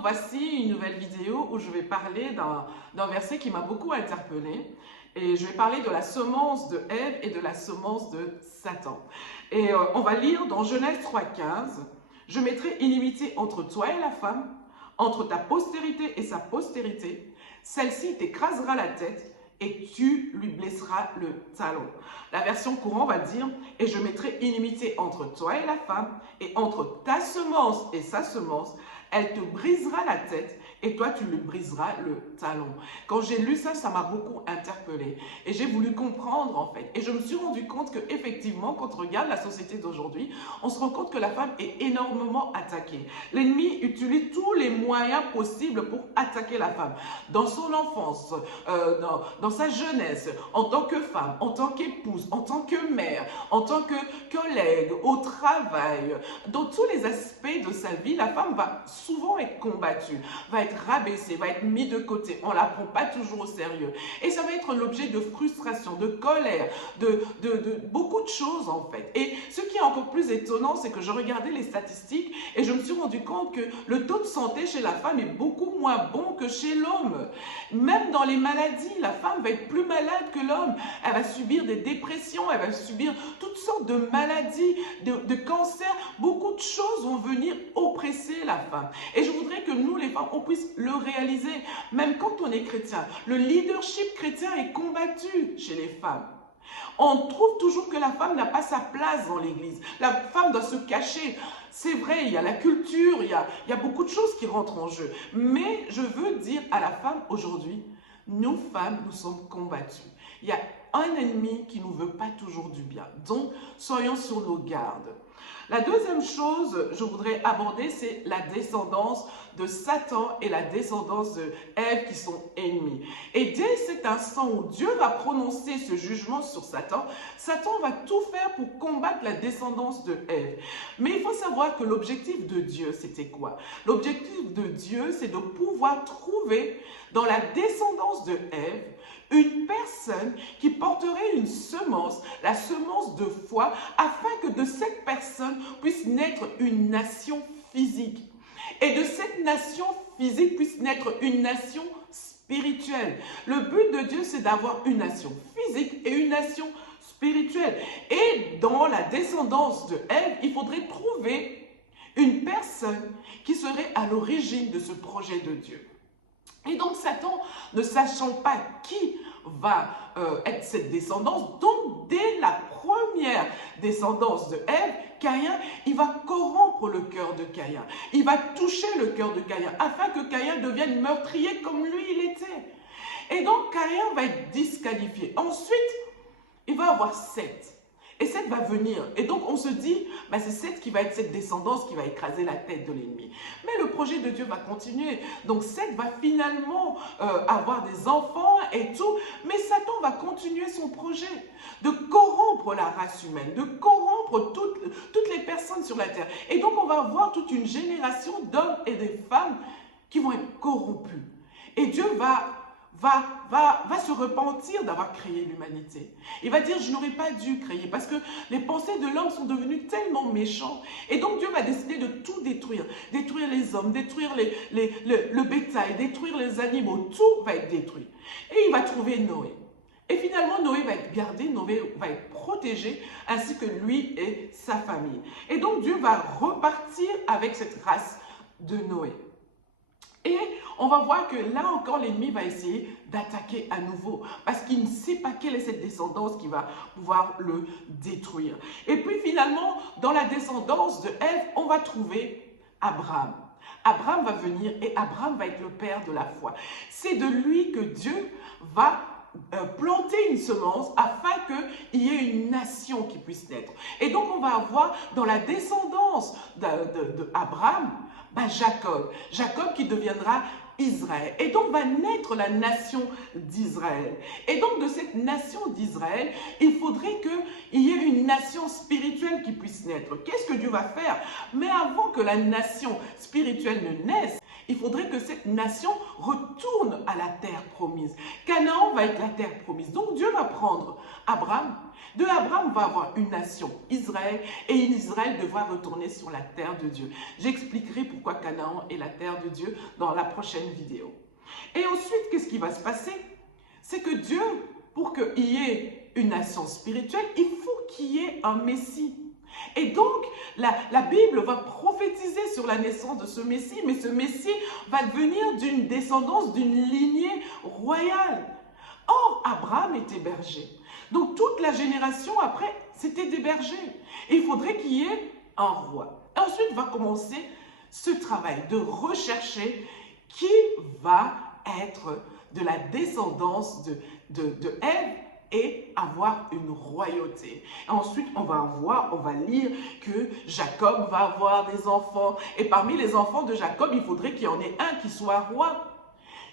voici une nouvelle vidéo où je vais parler d'un verset qui m'a beaucoup interpellée. Et je vais parler de la semence de Ève et de la semence de Satan. Et on va lire dans Genèse 3,15. Je mettrai inimitié entre toi et la femme, entre ta postérité et sa postérité. Celle-ci t'écrasera la tête et tu lui blesseras le talon. La version courante va dire, et je mettrai inimitié entre toi et la femme, et entre ta semence et sa semence, elle te brisera la tête et toi tu lui briseras le talon. Quand j'ai lu ça, ça m'a beaucoup interpellée et j'ai voulu comprendre en fait. Et je me suis rendu compte que effectivement, quand on regarde la société d'aujourd'hui, on se rend compte que la femme est énormément attaquée. L'ennemi utilise tous les moyens possibles pour attaquer la femme. Dans son enfance, dans sa jeunesse, en tant que femme, en tant qu'épouse, en tant que mère, en tant que collègue, au travail, dans tous les aspects de sa vie, la femme va souvent être combattue, va être rabaissée, va être mise de côté. On ne la prend pas toujours au sérieux. Et ça va être l'objet de frustration, de colère, de beaucoup de choses en fait. Et ce qui est encore plus étonnant, c'est que je regardais les statistiques et je me suis rendu compte que le taux de santé chez la femme est beaucoup moins bon que chez l'homme. Même dans les maladies, la femme va être plus malade que l'homme. Elle va subir des dépressions, elle va subir toutes sortes de maladies, de cancers. Beaucoup de choses vont venir oppresser la femme. Et je voudrais que nous, les femmes, on puisse le réaliser. Même quand on est chrétien, le leadership chrétien est combattu chez les femmes. On trouve toujours que la femme n'a pas sa place dans l'église. La femme doit se cacher. C'est vrai, il y a la culture, il y a beaucoup de choses qui rentrent en jeu. Mais je veux dire à la femme aujourd'hui, nous femmes, nous sommes combattues. Il y a un ennemi qui ne nous veut pas toujours du bien. Donc, soyons sur nos gardes. La deuxième chose que je voudrais aborder, c'est la descendance de Satan et la descendance de Ève qui sont ennemis. Et dès cet instant où Dieu va prononcer ce jugement sur Satan, Satan va tout faire pour combattre la descendance de Ève. Mais il faut savoir que l'objectif de Dieu, c'était quoi? L'objectif de Dieu, c'est de pouvoir trouver dans la descendance de Ève une personne qui porterait une semence, la semence de foi, afin que de cette personne puisse naître une nation physique. Et de cette nation physique puisse naître une nation spirituelle. Le but de Dieu, c'est d'avoir une nation physique et une nation spirituelle. Et dans la descendance de Ève, il faudrait trouver une personne qui serait à l'origine de ce projet de Dieu. Et donc Satan, ne sachant pas qui va être cette descendance, donc dès la première descendance de Ève, Caïn, il va corrompre le cœur de Caïn. Il va toucher le cœur de Caïn afin que Caïn devienne meurtrier comme lui il était. Et donc Caïn va être disqualifié. Ensuite, il va avoir Seth. Et Seth va venir. Et donc, on se dit, bah, c'est Seth qui va être cette descendance qui va écraser la tête de l'ennemi. Mais le projet de Dieu va continuer. Donc, Seth va finalement avoir des enfants et tout. Mais Satan va continuer son projet de corrompre la race humaine, de corrompre toutes les personnes sur la terre. Et donc, on va avoir toute une génération d'hommes et de femmes qui vont être corrompus. Et Dieu va se repentir d'avoir créé l'humanité. Il va dire, je n'aurais pas dû créer, parce que les pensées de l'homme sont devenues tellement méchantes. Et donc Dieu va décider de tout détruire. Détruire les hommes, détruire le bétail, détruire les animaux, tout va être détruit. Et il va trouver Noé. Et finalement, Noé va être gardé, Noé va être protégé, ainsi que lui et sa famille. Et donc Dieu va repartir avec cette race de Noé. Et on va voir que là encore, l'ennemi va essayer d'attaquer à nouveau parce qu'il ne sait pas quelle est cette descendance qui va pouvoir le détruire. Et puis finalement, dans la descendance de Ève, on va trouver Abraham. Abraham va venir et Abraham va être le père de la foi. C'est de lui que Dieu va planter une semence afin qu'il y ait une nation qui puisse naître. Et donc, on va avoir dans la descendance d'Abraham, Jacob. Jacob qui deviendra Israël. Et donc va naître la nation d'Israël. Et donc de cette nation d'Israël, il faudrait qu'il y ait une nation spirituelle qui puisse naître. Qu'est-ce que Dieu va faire? Mais avant que la nation spirituelle ne naisse, Il faudrait que cette nation retourne à la terre promise. Canaan va être la terre promise. Donc Dieu va prendre Abraham. De Abraham va avoir une nation, Israël, et Israël devra retourner sur la terre de Dieu. J'expliquerai pourquoi Canaan est la terre de Dieu dans la prochaine vidéo. Et ensuite, qu'est-ce qui va se passer? C'est que Dieu, pour qu'il y ait une nation spirituelle, il faut qu'il y ait un Messie. Et donc, la Bible va prophétiser sur la naissance de ce Messie, mais ce Messie va venir d'une descendance, d'une lignée royale. Or, Abraham était berger. Donc, toute la génération après, c'était des bergers. Et il faudrait qu'il y ait un roi. Et ensuite, va commencer ce travail de rechercher qui va être de la descendance de Ève et avoir une royauté. Et ensuite, on va lire que Jacob va avoir des enfants. Et parmi les enfants de Jacob, il faudrait qu'il y en ait un qui soit roi.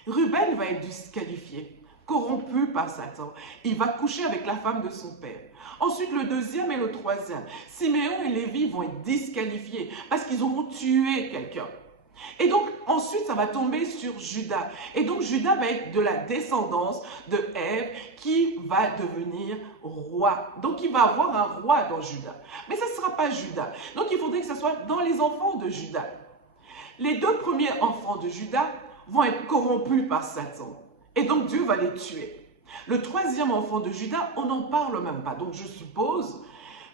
Ruben va être disqualifié, corrompu par Satan. Il va coucher avec la femme de son père. Ensuite, le deuxième et le troisième. Siméon et Lévi vont être disqualifiés parce qu'ils auront tué quelqu'un. Et donc, ensuite, ça va tomber sur Judas. Et donc, Judas va être de la descendance de Ève qui va devenir roi. Donc, il va avoir un roi dans Judas. Mais ça ne sera pas Judas. Donc, il faudrait que ce soit dans les enfants de Judas. Les deux premiers enfants de Judas vont être corrompus par Satan. Et donc, Dieu va les tuer. Le troisième enfant de Judas, on n'en parle même pas. Donc, je suppose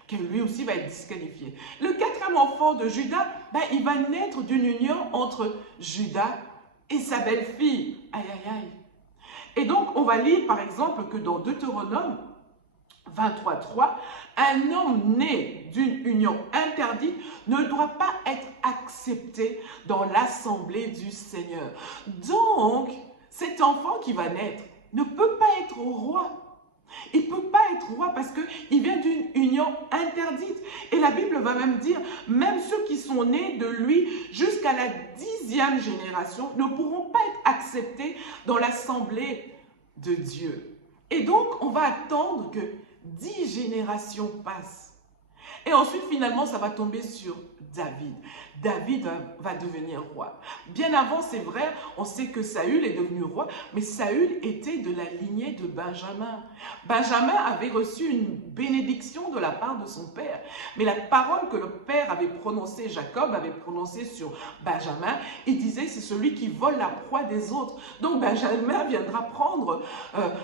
que lui aussi va être disqualifié. Le quatrième enfant de Judas, il va naître d'une union entre Judas et sa belle-fille. Aïe, aïe, aïe. Et donc, on va lire par exemple que dans Deutéronome 23:3, un homme né d'une union interdite ne doit pas être accepté dans l'assemblée du Seigneur. Donc, cet enfant qui va naître ne peut pas être roi. Il ne peut pas être roi parce qu'il vient d'une union interdite. Et la Bible va même dire, même ceux qui sont nés de lui jusqu'à la 10e génération ne pourront pas être acceptés dans l'assemblée de Dieu. Et donc, on va attendre que 10 générations passent. Et ensuite, finalement, ça va tomber sur David. David va devenir roi. Bien avant, c'est vrai, on sait que Saül est devenu roi, mais Saül était de la lignée de Benjamin. Benjamin avait reçu une bénédiction de la part de son père. Mais la parole que le père avait prononcée, Jacob avait prononcée sur Benjamin, il disait, c'est celui qui vole la proie des autres. Donc Benjamin viendra prendre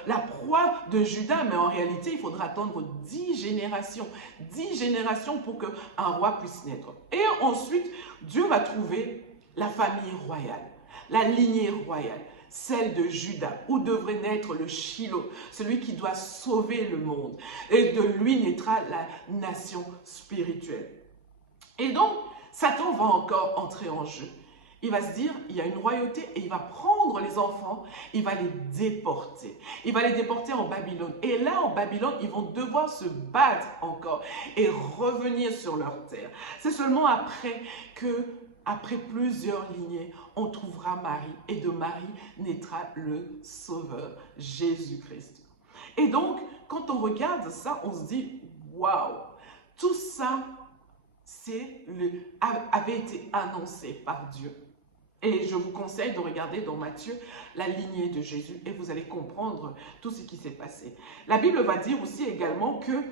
la proie de Judas, mais en réalité, il faudra attendre 10 générations. 10 générations pour qu'un roi puisse naître. Et ensuite, Dieu va trouver la famille royale, la lignée royale, celle de Judas, où devrait naître le Shiloh, celui qui doit sauver le monde. Et de lui naîtra la nation spirituelle. Et donc, Satan va encore entrer en jeu. Il va se dire, il y a une royauté et il va prendre les enfants, il va les déporter. Il va les déporter en Babylone. Et là, en Babylone, ils vont devoir se battre encore et revenir sur leur terre. C'est seulement après plusieurs lignées, on trouvera Marie. Et de Marie naîtra le Sauveur, Jésus-Christ. Et donc, quand on regarde ça, on se dit, waouh, tout ça avait été annoncé par Dieu. Et je vous conseille de regarder dans Matthieu la lignée de Jésus et vous allez comprendre tout ce qui s'est passé. La Bible va dire aussi également que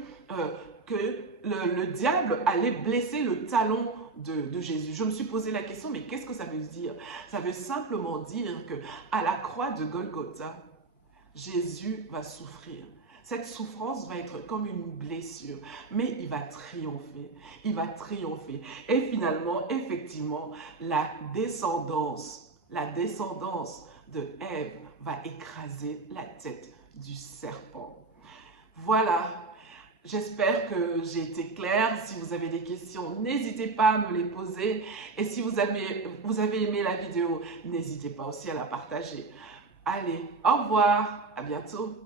le diable allait blesser le talon de Jésus. Je me suis posé la question, mais qu'est-ce que ça veut dire? Ça veut simplement dire qu'à la croix de Golgotha, Jésus va souffrir. Cette souffrance va être comme une blessure, mais il va triompher. Il va triompher. Et finalement, effectivement, la descendance de Ève va écraser la tête du serpent. Voilà. J'espère que j'ai été claire. Si vous avez des questions, n'hésitez pas à me les poser. Et si vous avez aimé la vidéo, n'hésitez pas aussi à la partager. Allez, au revoir. À bientôt.